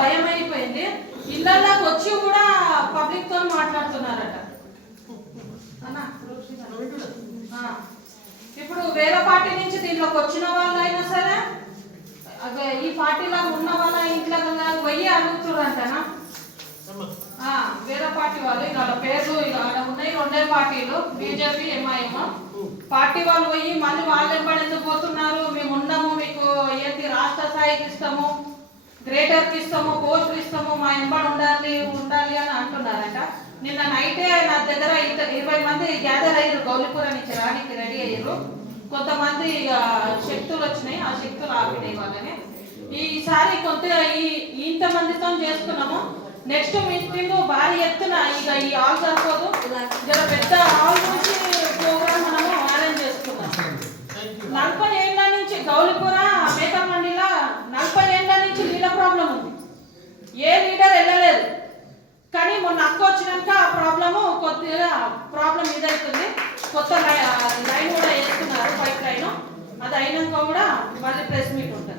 భయం అయిపోయింది. ఇళ్ళకి వచ్చి కూడా పబ్లిక్ తో మాట్లాడుతున్నారట. ఇప్పుడు వేరే పార్టీ నుంచి దీంట్లోకి వచ్చిన వాళ్ళైనా సరే ఈ పార్టీలో ఉన్న వాళ్ళ ఇంట్లో పోయి అడుగుతున్నారంటనా. వేరే పార్టీ వాళ్ళు వాళ్ళ పేర్లు ఇక్కడ ఉన్నాయి, రెండే పార్టీలు, బీజేపీ ఎంఐఎం. పార్టీ వాళ్ళు పోయి మళ్ళీ వాళ్ళు ఎంబడి ఎందుకు పోతున్నారు, మేము ఉన్నాము, మీకు ఏంటి రాష్ట్ర స్థాయికి ఇస్తాము, గ్రేటర్కి ఇస్తాము, పోస్టులు ఇస్తాము, మా ఎంబడి ఉండాలి అని అంటున్నారట. నిన్న నైటే నా దగ్గర 20 మంది గ్యాదర్ అయ్యారు, గౌలిపుర నుంచి రానికి రెడీ అయ్యారు. కొంతమంది శక్తులు వచ్చినాయి, ఆ శక్తులు ఆపినాయి వాళ్ళని. ఈసారి ఇంతమందితో చేసుకున్నాము. నెక్స్ట్ మీటింగ్ భారీ ఎత్తున ఇక ఈ హాల్ సరిపోదు, జర పెద్ద హాల్ నుంచి ప్రోగ్రామ్ మనము అరేంజ్ చేసుకున్నాం. 40 ఏళ్ల నుంచి గౌలిపుర మేకమండిలా 40 ఏళ్ల నుంచి నీళ్ళ ప్రాబ్లం ఉంది. ఏ లీడర్ వెళ్ళలేదు, కానీ మొన్న అక్క వచ్చినాక ఆ కొద్దిగా ప్రాబ్లం ఇదవుతుంది. కొత్త లైన్ కూడా వేస్తున్నారు, పైప్ లైన్. అది అయినాక కూడా మళ్ళీ ప్రెస్ మీట్ ఉంటుంది.